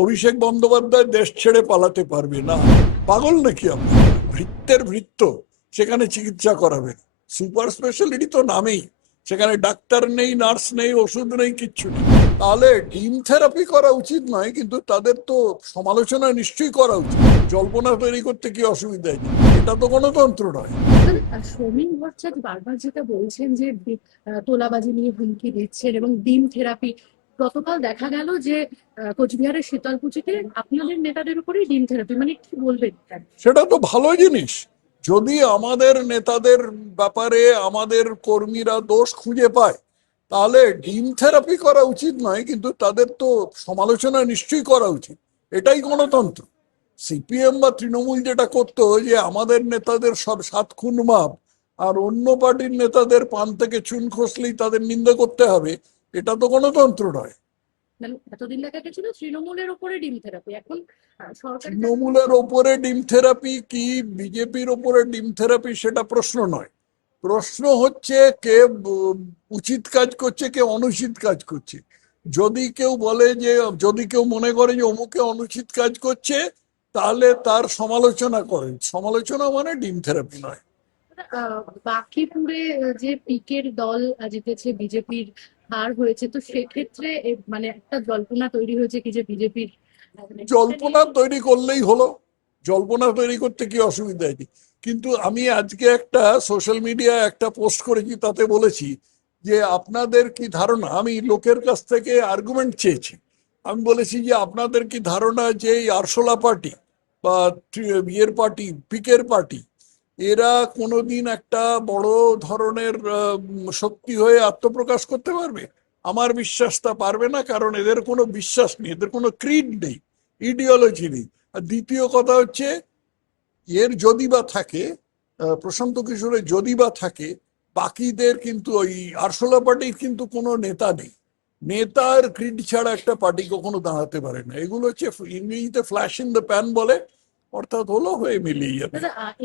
অভিষেক বন্দ্যোপাধ্যায় দেশ ছেড়ে পালাতে পারবে না। পাগল নাকি আপনি? ভৃত্যের ভৃত্য, সেখানে চিকিৎসা করাবেন। সুপার স্পেশালিটি তো নামেই, সেখানে ডাক্তার নেই, নার্স নেই, ওষুধ নেই, কিচ্ছু নেই। তাহলে ডিম থেরাপি করা উচিত নয়, কিন্তু তাদের তো সমালোচনা নিশ্চয়ই করা উচিত। জল্পনা তৈরি করতে কি অসুবিধা নেই, এটা তো গণতন্ত্র নয়। সমীর ভট্টাচার্য বারবার যেটা বলছেন যে তোলাবাজি নিয়ে হুমকি দিচ্ছেন এবং ডিম থেরাপি, গতকাল দেখা গেল যে কোচবিহারের শীতলকুচিতে আপনাদের নেতাদের উপরেই ডিম থেরাপি, মানে কি বলবেন? সেটা তো ভালো জিনিস। যদি আমাদের নেতাদের ব্যাপারে আমাদের কর্মীরা দোষ খুঁজে পায়, তাহলে ডিম থেরাপি করা উচিত নয়, কিন্তু তাদের তো সমালোচনা নিশ্চয়ই করা উচিত। এটাই গণতন্ত্র। সিপিএম বা তৃণমূল যেটা করতো, যে আমাদের নেতাদের সব 7 খুন মাপ, আর অন্য পার্টির নেতাদের পান থেকে চুন খসলেই তাদের নিন্দা করতে হবে, এটা তো গণতন্ত্র নয়। মানে এতদিন দেখা গেছিল তৃণমূলের উপরে ডিম থেরাপি, এখন সরকার তৃণমূলের ওপরে ডিম থেরাপি কি বিজেপির ওপরে ডিম থেরাপি, সেটা প্রশ্ন নয়। প্রশ্ন হচ্ছে কে উচিত কাজ করছে, কে অনুচিত কাজ করছে। যদি কেউ বলে যে, যদি কেউ মনে করে যে অমুকে অনুচিত কাজ করছে, তাহলে তার সমালোচনা করেন। সমালোচনা মানে ডিম থেরাপি নয়। বাকিপুরে যে পিকের দল জিতেছে, বিজেপির হার হয়েছে, তো সেক্ষেত্রে মানে একটা জল্পনা তৈরি হয়েছে কি যে বিজেপির জল্পনা তৈরি করলেই হলো। জল্পনা তৈরি করতে কি অসুবিধা নেই। কিন্তু আমি আজকে একটা সোশ্যাল মিডিয়ায় একটা পোস্ট করেছি, তাতে বলেছি যে আপনাদের কি ধারণা, আমি লোকের কাছ থেকে আর্গুমেন্ট চেয়েছি। আমি বলেছি যে আপনাদের কি ধারণা যে এই আরশোলা পার্টি বা ইয়ের পার্টি, পিকের পার্টি, এরা কোনোদিন একটা বড় ধরনের শক্তি হয়ে আত্মপ্রকাশ করতে পারবে? আমার বিশ্বাস তা পারবে না, কারণ এদের কোনো বিশ্বাস নেই, এদের কোনো ক্রিড নেই, ইডিওলজি নেই। আর দ্বিতীয় কথা হচ্ছে, এর যদি বা থাকে, প্রশান্ত কিশোরের যদি বা থাকে, বাকিদের কিন্তু ওই আরশোলা পার্টির কিন্তু কোনো নেতা নেই। নেতার ক্রিড ছাড়া একটা পার্টি কখনো দাঁড়াতে পারে না। এগুলো হচ্ছে ইংরেজিতে ফ্ল্যাশ ইন দ্য প্যান বলে, অর্থাৎ হলো হয়ে মিলিয়ে যাবে।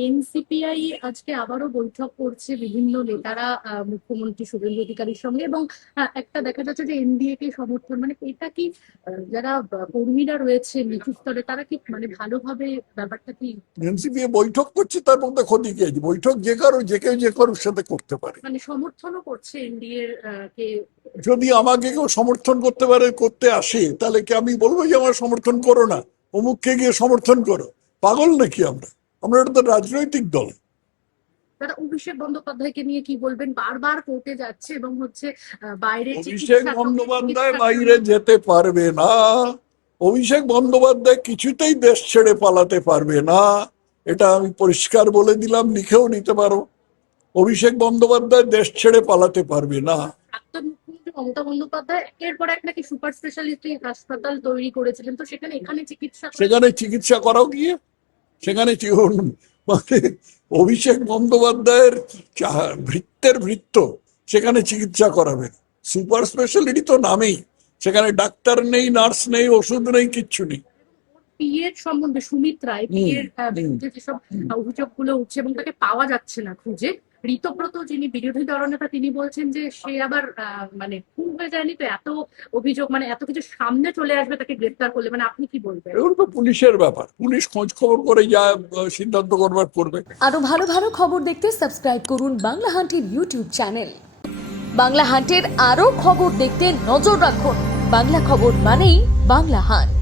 এনসিপিআই আজকে আবারও বৈঠক করছে বিভিন্ন নেতারা, মুখ্যমন্ত্রী শুভেন্দু অধিকারীর সঙ্গে, এবং একটা দেখা যাচ্ছে যে এনডিএ কে সমর্থন, মানে এটা কি যারা কর্মীরা রয়েছে নিচু স্তরে, তারা কি মানে ভালোভাবে ব্যাপারটা কি? এনসিপি বৈঠক করছে, তার মধ্যে ক্ষতি কি আছে? বৈঠক যে কারো, যে কেউ যে কারোর সাথে করতে পারে। মানে সমর্থনও করছে এনডিএ কে? যদি আমাকে কেউ সমর্থন করতে পারে, করতে আসে, তাহলে কি আমি বলবো যে আমার সমর্থন করো না, অমুককে গিয়ে সমর্থন করো? পাগল নাকি আমরা? আমরা এটা তো রাজনৈতিক দল। তারা অভিষেক বন্দ্যোপাধ্যায়কে নিয়ে কি বলবেন? বারবার কোর্টে যাচ্ছে এবং হচ্ছে বাইরে অভিষেক বন্দ্যোপাধ্যায় বাইরে যেতে পারবে না। অভিষেক বন্দ্যোপাধ্যায় কিছুতেই দেশ ছেড়ে পালাতে পারবে না, এটা আমি পরিষ্কার বলে দিলাম, লিখেও নিতে পারো। অভিষেক বন্দ্যোপাধ্যায় দেশ ছেড়ে পালাতে পারবে না। প্রাক্তন মুখ্যমন্ত্রী মমতা বন্দ্যোপাধ্যায় একের পর এক নাকি সুপার স্পেশালিটি হাসপাতাল তৈরি করেছিলেন, তো এখানে চিকিৎসা সেখানে চিকিৎসা করাও গিয়ে, সেখানে মানে অভিষেক বন্দ্যোপাধ্যায়ের ভৃত্যের ভৃত্য, সেখানে চিকিৎসা করাবেন। সুপার স্পেশালিটি তো নামেই, সেখানে ডাক্তার নেই, নার্স নেই, ওষুধ নেই, কিচ্ছু নেই। পিএর সম্বন্ধে সুমিত রায়, পিএর বিরুদ্ধে যেসব অভিযোগগুলো উঠছে এবং তাকে পাওয়া যাচ্ছে না খুঁজে, ঋতব্রত যিনি বিরোধী দলনেতা, তিনি বলছেন যে সে আবার মানে খুন হয়ে যায়নি, তো এত অভিযোগ, মানে এত কিছু সামনে চলে আসবে তাকে গ্রেফতার করলে, মানে আপনি কি বলবেন? এগুলো তো পুলিশের ব্যাপার, পুলিশ খোঁজ খবর করে যা সিদ্ধান্ত করবার করবে। আরো ভালো ভালো খবর দেখতে সাবস্ক্রাইব করুন বাংলা হান্টের ইউটিউব চ্যানেল। বাংলা হান্টের আরো খবর দেখতে নজর রাখুন। বাংলা খবর মানেই বাংলা হান্ট।